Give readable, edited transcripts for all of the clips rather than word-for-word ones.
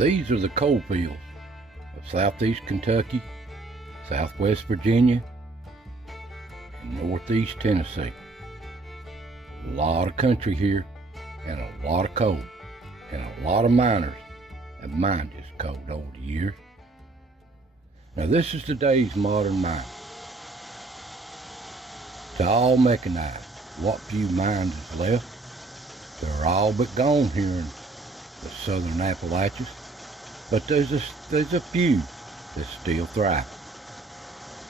These are the coal fields of southeast Kentucky, southwest Virginia, and northeast Tennessee. A lot of country here, and a lot of coal, and a lot of miners have mined this coal over the years. Now this is today's modern mine. It's all mechanized. What few mines is left, they're all but gone here in the southern Appalachias. But there's a few that still thrive.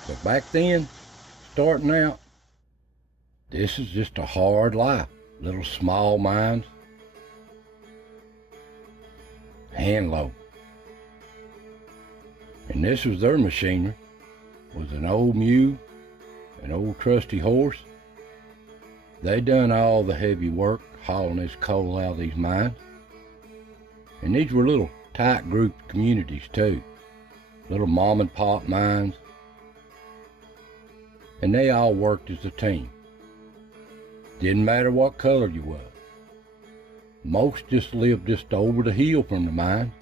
But back then, starting out, this is just a hard life. Little small mines, hand load. And this was their machinery, was an old mule, an old trusty horse. They done all the heavy work hauling this coal out of these mines. And these were little tight grouped communities too, little mom and pop mines, and they all worked as a team. Didn't matter what color you was. Most just lived just over the hill from the mine,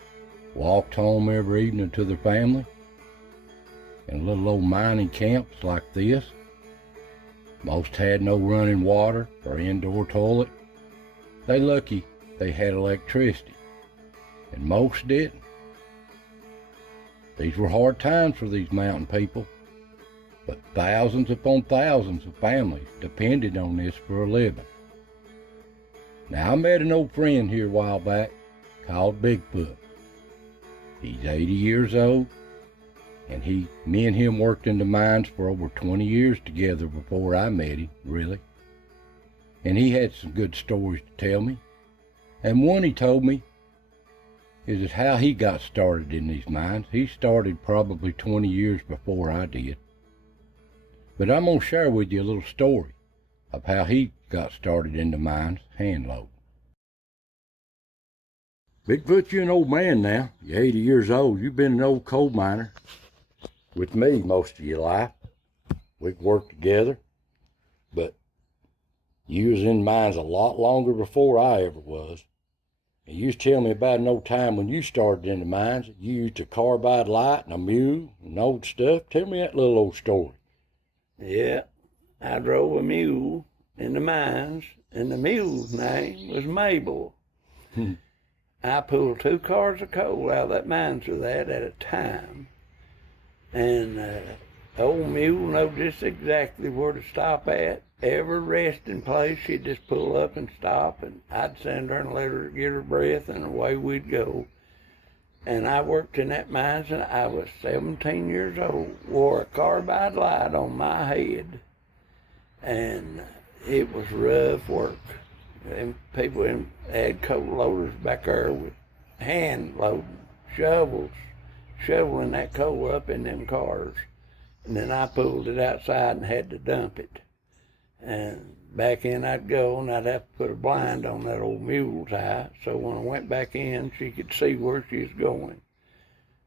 walked home every evening to their family, in little old mining camps like this. Most had no running water or indoor toilet. They lucky they had electricity, and most didn't. These were hard times for these mountain people, but thousands upon thousands of families depended on this for a living. Now I met an old friend here a while back called Bigfoot. He's 80 years old, and me and him worked in the mines for over 20 years together before I met him, really. And he had some good stories to tell me. And one he told me is how he got started in these mines. He started probably 20 years before I did. But I'm going to share with you a little story of how he got started in the mines, hand loading. Bigfoot, you're an old man now. You're 80 years old. You've been an old coal miner with me most of your life. We've worked together, but you was in mines a lot longer before I ever was. And you was telling me about an old time when you started in the mines. You used a carbide light and a mule and old stuff. Tell me that little old story. Yeah, I drove a mule in the mines, and the mule's name was Mabel. I pulled 2 cars of coal out of that mine through that at a time. And the old mule knew just exactly where to stop at. Every resting place, she'd just pull up and stop, and I'd send her and let her get her breath, and away we'd go. And I worked in that mine since I was 17 years old, wore a carbide light on my head, and it was rough work. And people had coal loaders back there with hand loading, shovels, shoveling that coal up in them cars. And then I pulled it outside and had to dump it. And back in I'd go, and I'd have to put a blind on that old mule's eye, so when I went back in, she could see where she was going.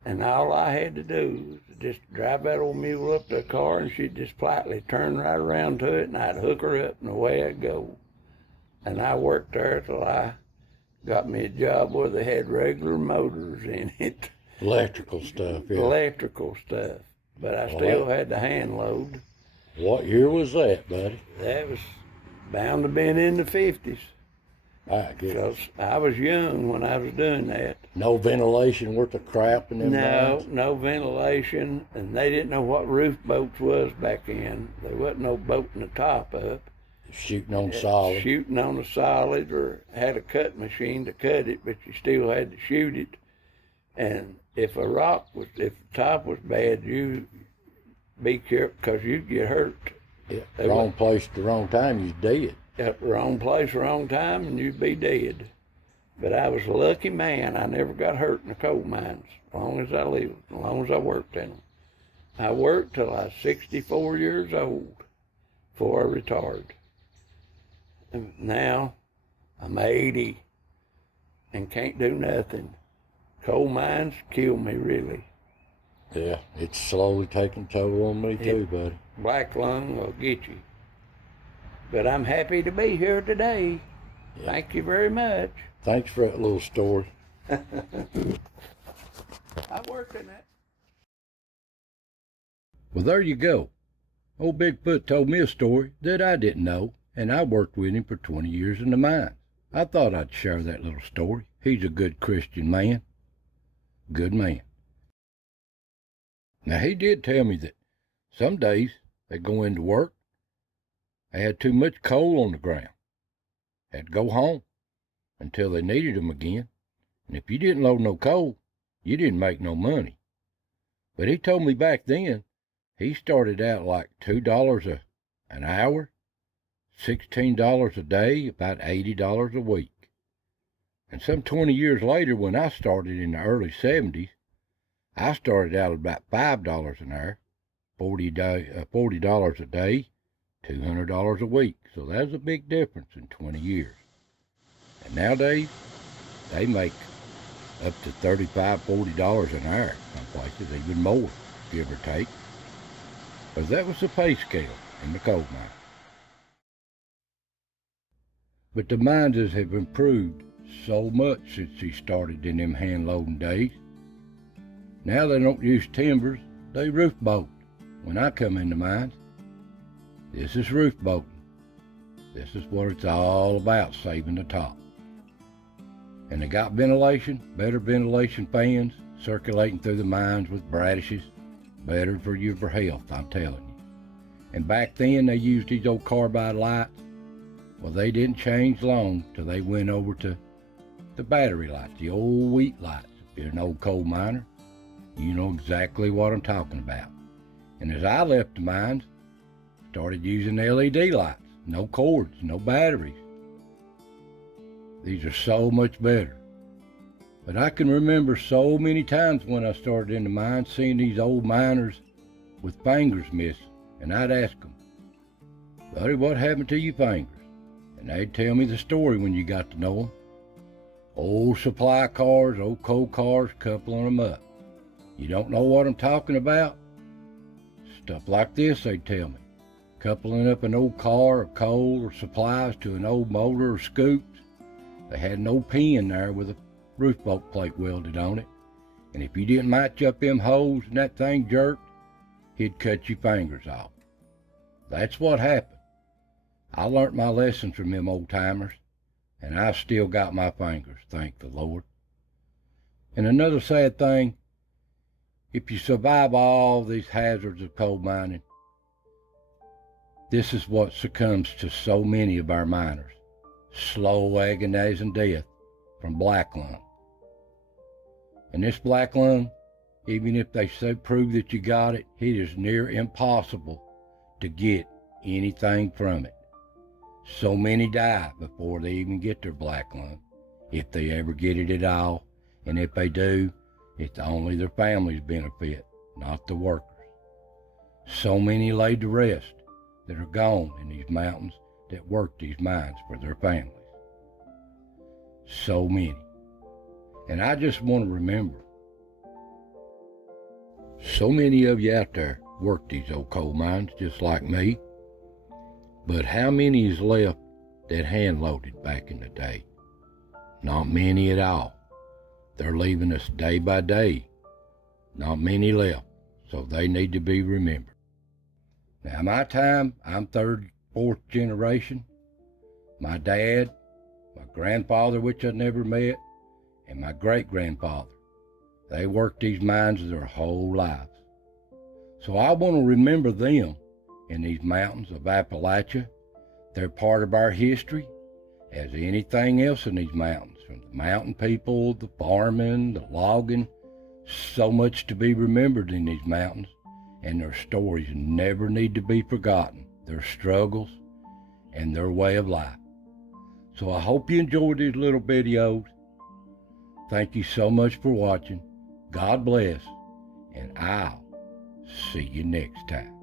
And all I had to do was just drive that old mule up to the car, and she'd just politely turn right around to it, and I'd hook her up, and away I'd go. And I worked there till I got me a job where they had regular motors in it. Electrical stuff, yeah. Electrical stuff. But I still had to hand load. What year was that, buddy? That was bound to been in the 50s. Because I was young when I was doing that. No ventilation worth of crap in them mines? No ventilation, and they didn't know what roof boats was back then. There wasn't no boating the top up. Shooting on solid. Shooting on the solid, or had a cut machine to cut it, but you still had to shoot it. And if the top was bad, you be careful, because you'd get hurt. Yeah, wrong place at the wrong time, you're dead. At the wrong place, wrong time, and you'd be dead. But I was a lucky man. I never got hurt in the coal mines, as long as I lived, as long as I worked in them. I worked till I was 64 years old before I retired. And now I'm 80 and can't do nothing. Coal mines kill me, really. Yeah, it's slowly taking toll on me too, buddy. Black lung will get you. But I'm happy to be here today. Yeah. Thank you very much. Thanks for that little story. I worked in that. Well, there you go. Old Bigfoot told me a story that I didn't know, and I worked with him for 20 years in the mines. I thought I'd share that little story. He's a good Christian man. Good man. Now, he did tell me that some days they go into work, they had too much coal on the ground, had to go home until they needed them again. And if you didn't load no coal, you didn't make no money. But he told me back then, he started out like $2 an hour, $16 a day, about $80 a week. And some 20 years later, when I started in the early 70s, I started out at about $5 an hour, $40 a day, $200 a week. So that's a big difference in 20 years. And nowadays, they make up to $35, $40 an hour, some places even more, give or take. But that was the pay scale in the coal mine. But the mines have improved so much since he started in them hand loading days. Now they don't use timbers, they roof bolt. When I come in the mines, this is roof bolting. This is what it's all about, saving the top. And they got ventilation, better ventilation fans, circulating through the mines with radishes. Better for your health, I'm telling you. And back then they used these old carbide lights. Well, they didn't change long till they went over to the battery lights, the old wheat lights. If you're an old coal miner, you know exactly what I'm talking about. And as I left the mines, started using LED lights. No cords, no batteries. These are so much better. But I can remember so many times when I started in the mines seeing these old miners with fingers missing. And I'd ask them, "Buddy, what happened to your fingers?" And they'd tell me the story when you got to know them. Old supply cars, old coal cars, coupling them up. You don't know what I'm talking about? Stuff like this, they'd tell me. Coupling up an old car of coal or supplies to an old motor or scoops. They had an old pin there with a roof bolt plate welded on it. And if you didn't match up them holes and that thing jerked, he'd cut your fingers off. That's what happened. I learnt my lessons from them old timers, and I still got my fingers, thank the Lord. And another sad thing, if you survive all these hazards of coal mining, this is what succumbs to so many of our miners. Slow, agonizing death from black lung. And this black lung, even if they prove that you got it, it is near impossible to get anything from it. So many die before they even get their black lung, if they ever get it at all. And if they do, it's only their families benefit, not the workers. So many laid to rest that are gone in these mountains that work these mines for their families. So many. And I just want to remember, so many of you out there work these old coal mines just like me, but how many is left that hand loaded back in the day? Not many at all. They're leaving us day by day. Not many left, so they need to be remembered. Now my time, I'm third, fourth generation. My dad, my grandfather, which I never met, and my great-grandfather, they worked these mines their whole lives. So I want to remember them in these mountains of Appalachia. They're part of our history, as anything else in these mountains, from the mountain people, the farming, the logging. So much to be remembered in these mountains, and their stories never need to be forgotten, their struggles and their way of life. So I hope you enjoyed these little videos. Thank you so much for watching. God bless, and I'll see you next time.